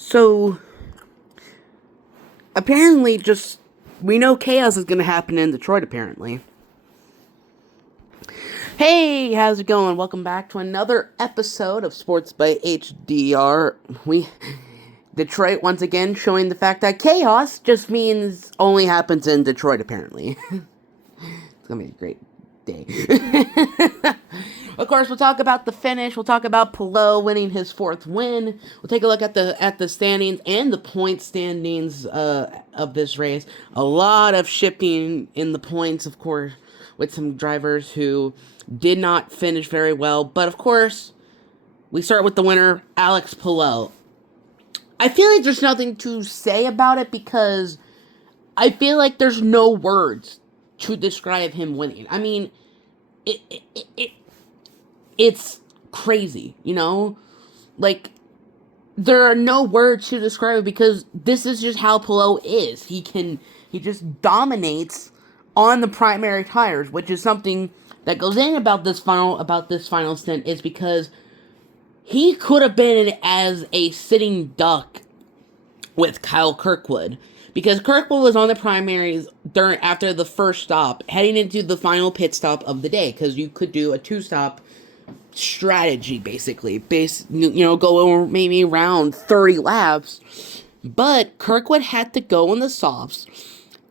So, apparently, we know chaos is going to happen in Detroit, apparently. Hey, how's it going? Welcome back to another episode of Sports by HDR. Detroit, once again, showing the fact that chaos just means only happens in Detroit, apparently. It's going to be a great day. Of course, we'll talk about the finish. We'll talk about Palou winning his fourth win. We'll take a look at the standings and the point standings of this race. A lot of shifting in the points, of course, with some drivers who did not finish very well. But of course, we start with the winner, Alex Palou. I feel like there's nothing to say about it because I feel like there's no words to describe him winning. I mean, it's crazy, you know? Like, there are no words to describe it because this is just how Palou is. He just dominates on the primary tires, which is something that goes in about this final stint is because he could have been as a sitting duck with Kyle Kirkwood. Because Kirkwood was on the primaries after the first stop, heading into the final pit stop of the day, because you could do a two-stop strategy, basically. Go over maybe around 30 laps. But Kirkwood had to go in the softs.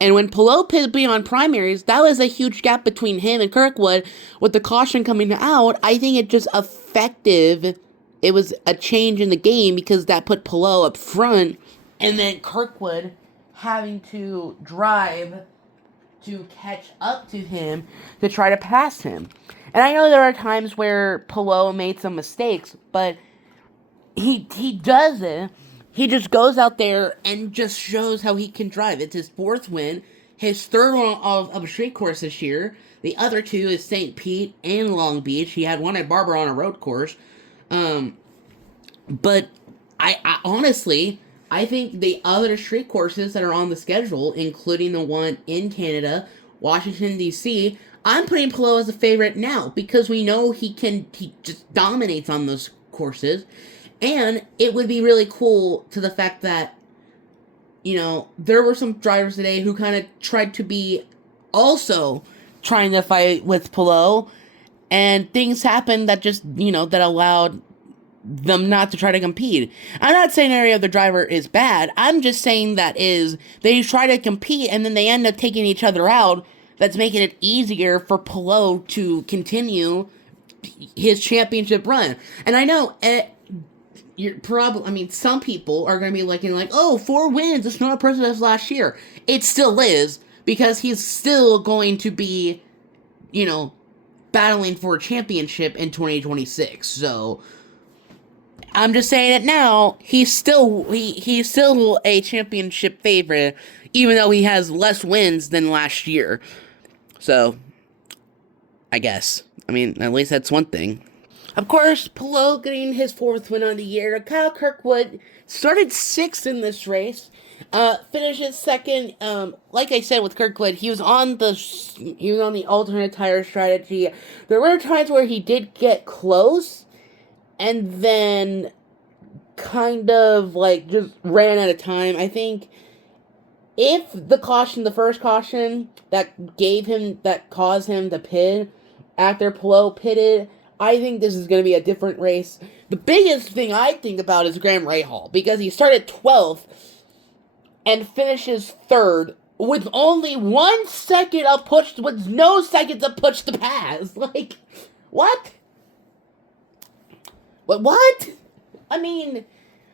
And when Palou pitted beyond primaries, that was a huge gap between him and Kirkwood. With the caution coming out, I think it just effective. It was a change in the game because that put Palou up front. And then Kirkwood having to drive to catch up to him to try to pass him. And I know there are times where Palou made some mistakes, but he does it. He just goes out there and just shows how he can drive. It's his fourth win, his third one of a street course this year. The other two is St. Pete and Long Beach. He had one at Barbara on a road course. But I honestly, I think the other street courses that are on the schedule, including the one in Canada, Washington, D.C., I'm putting Palou as a favorite now because we know he just dominates on those courses. And it would be really cool to the fact that, there were some drivers today who kind of tried to be also trying to fight with Palou, and things happened that just, that allowed them not to try to compete. I'm not saying every other driver is bad. I'm just saying they try to compete and then they end up taking each other out. That's making it easier for Palou to continue his championship run. And I know some people are going to be like, oh, 4 wins, it's not as impressive as last year. It still is, because he's still going to be, battling for a championship in 2026. So I'm just saying it now. He's still a championship favorite, even though he has less wins than last year. So, I guess. I mean, at least that's one thing. Of course, Palou getting his 4th win on the year. Kyle Kirkwood started 6th in this race. Finishes 2nd. Like I said with Kirkwood, he was on the alternate tire strategy. There were times where he did get close, and then kind of just ran out of time. I think if the first caution that caused him to pit after Palou pitted, I think this is going to be a different race. The biggest thing I think about is Graham Rahal, because he started 12th and finishes 3rd with only 1 second of push, with no seconds of push to pass. What? What? I mean,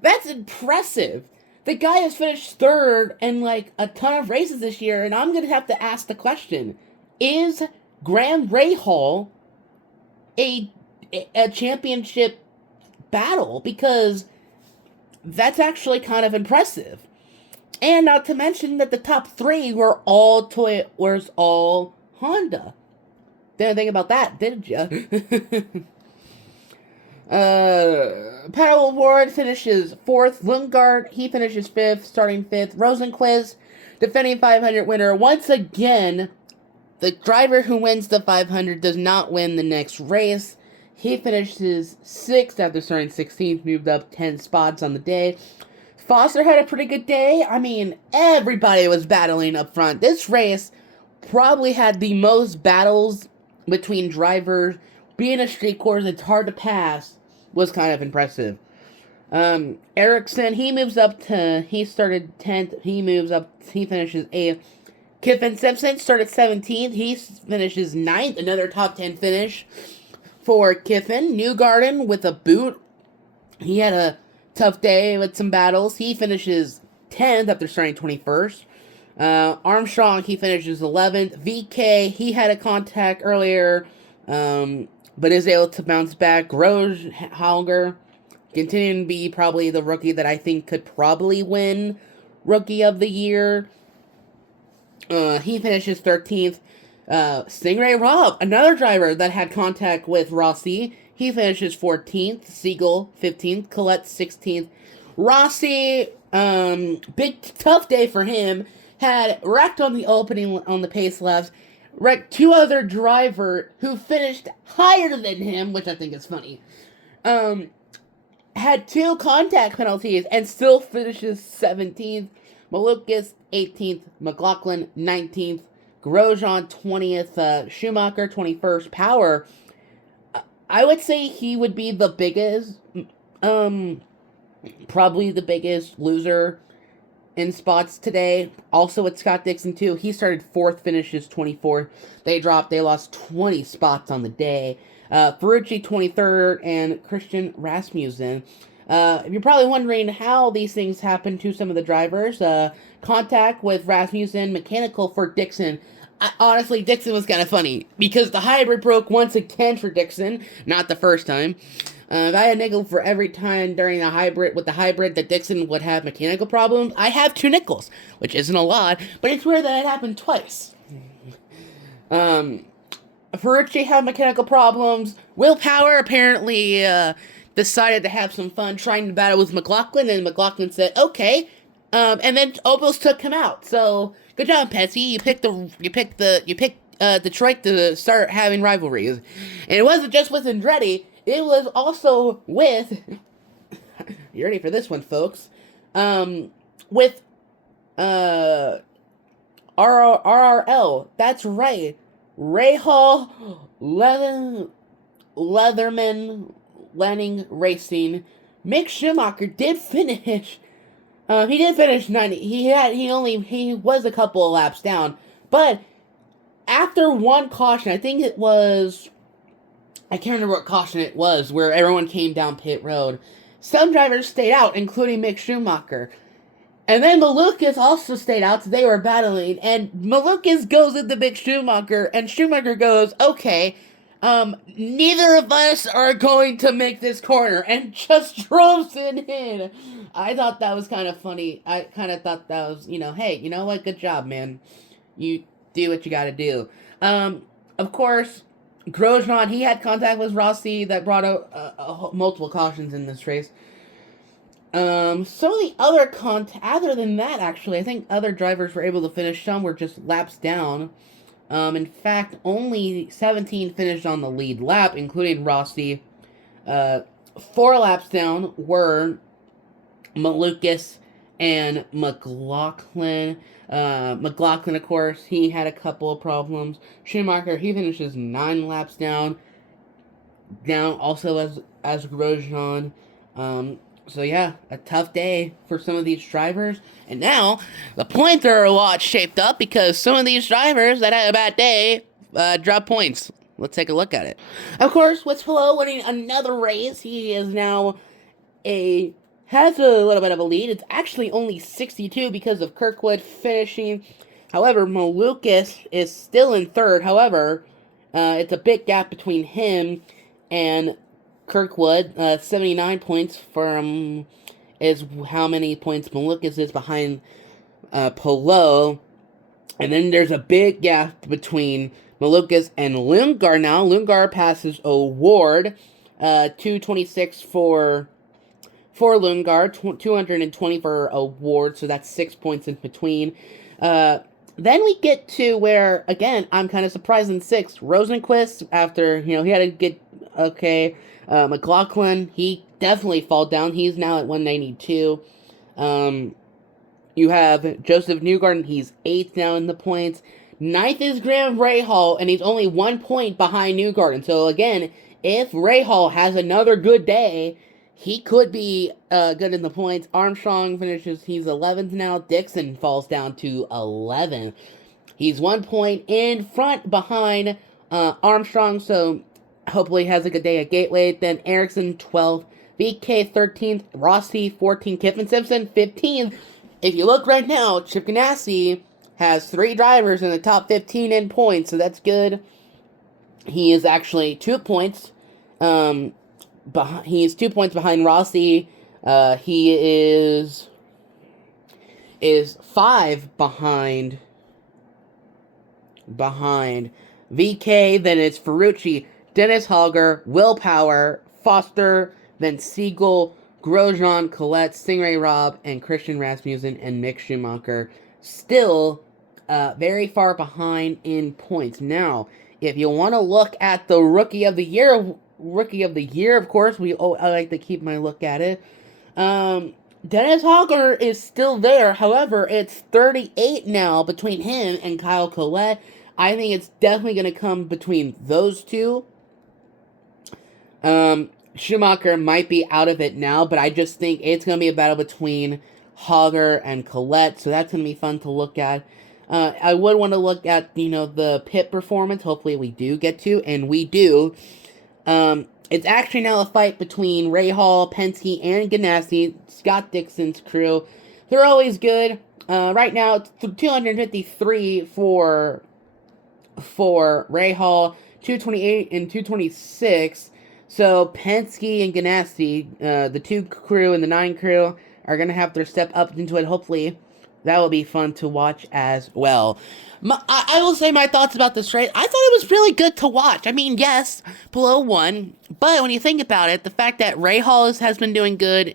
that's impressive. The guy has finished 3rd in a ton of races this year, and I'm going to have to ask the question, is Graham Rahal a championship battle? Because that's actually kind of impressive. And not to mention that the top 3 were all Honda. Didn't think about that, did ya? Palou Ward finishes 4th. Lundgaard, he finishes 5th, starting 5th. Rosenquist, defending 500 winner. Once again, the driver who wins the 500 does not win the next race. He finishes 6th after starting 16th, moved up 10 spots on the day. Foster had a pretty good day. I mean, everybody was battling up front. This race probably had the most battles between drivers. Being a street course, it's hard to pass, was kind of impressive. Erickson, he started 10th. He finishes 8th. Kiffin Simpson started 17th. He finishes 9th. Another top 10 finish for Kiffin. Newgarden with a boot. He had a tough day with some battles. He finishes 10th after starting 21st. Armstrong, he finishes 11th. VK, he had a contact earlier, but is able to bounce back. Groshalger, continuing to be probably the rookie that I think could probably win Rookie of the Year. He finishes 13th. Stingray Rob, another driver that had contact with Rossi, he finishes 14th. Siegel, 15th. Collette, 16th. Rossi, big tough day for him. Had wrecked on the opening on the pace laps. Wrecked two other driver who finished higher than him, which I think is funny. Had 2 contact penalties and still finishes 17th. Malukas, 18th. McLaughlin, 19th. Grosjean, 20th. Schumacher, 21st. Power, I would say he would be the biggest, probably the biggest loser in spots today. Also with Scott Dixon too. He started 4th, finishes 24th. They lost 20 spots on the day. Ferrucci 23rd and Christian Rasmussen. You're probably wondering how these things happen to some of the drivers. Contact with Rasmussen, mechanical for Dixon. Honestly, Dixon was kind of funny because the hybrid broke once again for Dixon. Not the first time. If I had a nickel for every time during the hybrid that Dixon would have mechanical problems, I have 2 nickels, which isn't a lot, but it's weird that it happened twice. Ferrucci had mechanical problems. Will Power apparently decided to have some fun trying to battle with McLaughlin, and McLaughlin said, "Okay," and then almost took him out. So good job, Petsy. You picked Detroit to start having rivalries, and it wasn't just with Andretti. It was also with. You ready for this one, folks? With RRL. That's right. Rahal, Leatherman, Lanning Racing. Mick Schumacher did finish. He did finish 90. He was a couple of laps down, but after one caution, I can't remember what caution it was, where everyone came down pit road. Some drivers stayed out, including Mick Schumacher. And then Malukas also stayed out, so they were battling. And Malukas goes into Mick Schumacher, and Schumacher goes, "Okay, neither of us are going to make this corner," and just drove it in. I thought that was kind of funny. I kind of thought that was, hey, you know what? Good job, man. You do what you gotta do. Of course, Grosjean, he had contact with Rossi that brought out multiple cautions in this race. Some of the other than that, actually, I think other drivers were able to finish. Some were just laps down. In fact, only 17 finished on the lead lap, including Rossi. 4 laps down were Malukas and McLaughlin. McLaughlin, of course, he had a couple of problems. Schumacher, he finishes 9 laps down also as Grosjean. So yeah, a tough day for some of these drivers. And now, the points are a lot shaped up because some of these drivers that had a bad day drop points. Let's take a look at it. Of course, with Palou winning another race, he is now has a little bit of a lead. It's actually only 62 because of Kirkwood finishing. However, Malukas is still in 3rd. However, it's a big gap between him and Kirkwood. 79 points is how many points Malukas is behind Palou. And then there's a big gap between Malukas and Lundgaard now. Lundgaard passes Award. 226 for Lundgaard, 220 for Award, so that's 6 points in between. Then we get to where, again, I'm kind of surprised in 6th. Rosenquist, after, he had a good, McLaughlin, he definitely fall down. He's now at 192. You have Joseph Newgarden. He's 8th now in the points. 9th is Graham Rahal, and he's only 1 point behind Newgarden. So again, if Rahal has another good day, he could be good in the points. Armstrong finishes, he's 11th now. Dixon falls down to 11th. He's 1 point in front behind Armstrong, so hopefully has a good day at Gateway. Then Ericsson, 12th. VK, 13th. Rossi, 14th. Kiffin Simpson, 15th. If you look right now, Chip Ganassi has 3 drivers in the top 15 in points, so that's good. He is actually 2 points. He is 2 points behind Rossi. He is 5 behind VK. Then it's Ferrucci, Dennis Hogger, Willpower, Foster, then Siegel, Grosjean, Collette, Stingray Robb, and Christian Rasmussen and Mick Schumacher. Still very far behind in points. Now, if you want to look at the Rookie of the Year, of course, I like to keep my look at it. Dennis Hogger is still there. However, it's 38 now between him and Kyle Collette. I think it's definitely going to come between those two. Schumacher might be out of it now, but I just think it's going to be a battle between Hogger and Collette, so that's going to be fun to look at. I would want to look at, the pit performance. Hopefully we do get to, and we do. It's actually now a fight between Rahal, Penske, and Ganassi, Scott Dixon's crew. They're always good. Right now, it's 253 for Rahal, 228 and 226. So Penske and Ganassi, the 2 crew and the 9 crew, are going to have to step up into it. Hopefully, that will be fun to watch as well. I will say my thoughts about this race. I thought it was really good to watch. I mean, yes, Palou won, but when you think about it, the fact that Rahal has been doing good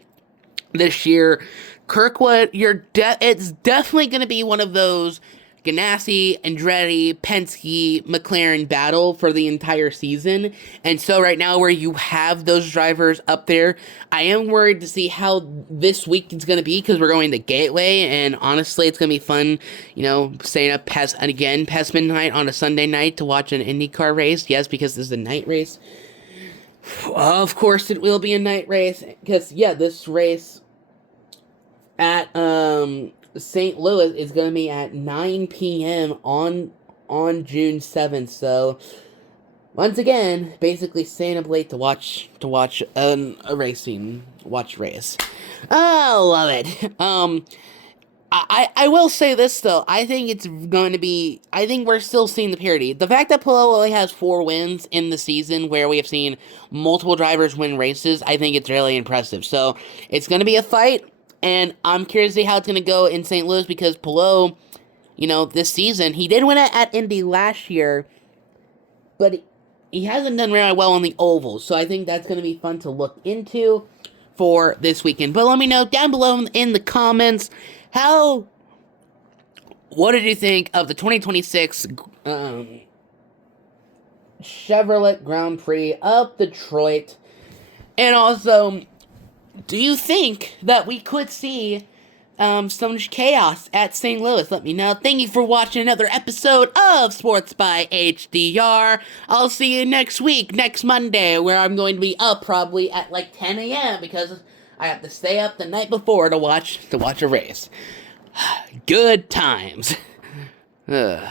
this year, Kirkwood, it's definitely going to be one of those Ganassi, Andretti, Penske, McLaren battle for the entire season. And so right now where you have those drivers up there, I am worried to see how this week is going to be because we're going to Gateway, and honestly it's going to be fun, staying up past midnight on a Sunday night to watch an IndyCar race. Yes, because this is a night race. Of course it will be a night race because, this race at St. Louis is going to be at 9 p.m. on June 7th. So once again, basically staying up late to watch a race. I love it. I will say this though. I think we're still seeing the parity. The fact that Palou only has 4 wins in the season, where we have seen multiple drivers win races, I think it's really impressive. So it's going to be a fight. And I'm curious to see how it's going to go in St. Louis because Palou, this season, he did win it at Indy last year, but he hasn't done very well on the oval. So I think that's going to be fun to look into for this weekend. But let me know down below in the comments, what did you think of the 2026 Chevrolet Grand Prix of Detroit? And also, do you think that we could see some chaos at St. Louis? Let me know. Thank you for watching another episode of Sports by HDR. I'll see you next week, next Monday, where I'm going to be up probably at like 10 a.m. because I have to stay up the night before to watch a race. Good times. Ugh.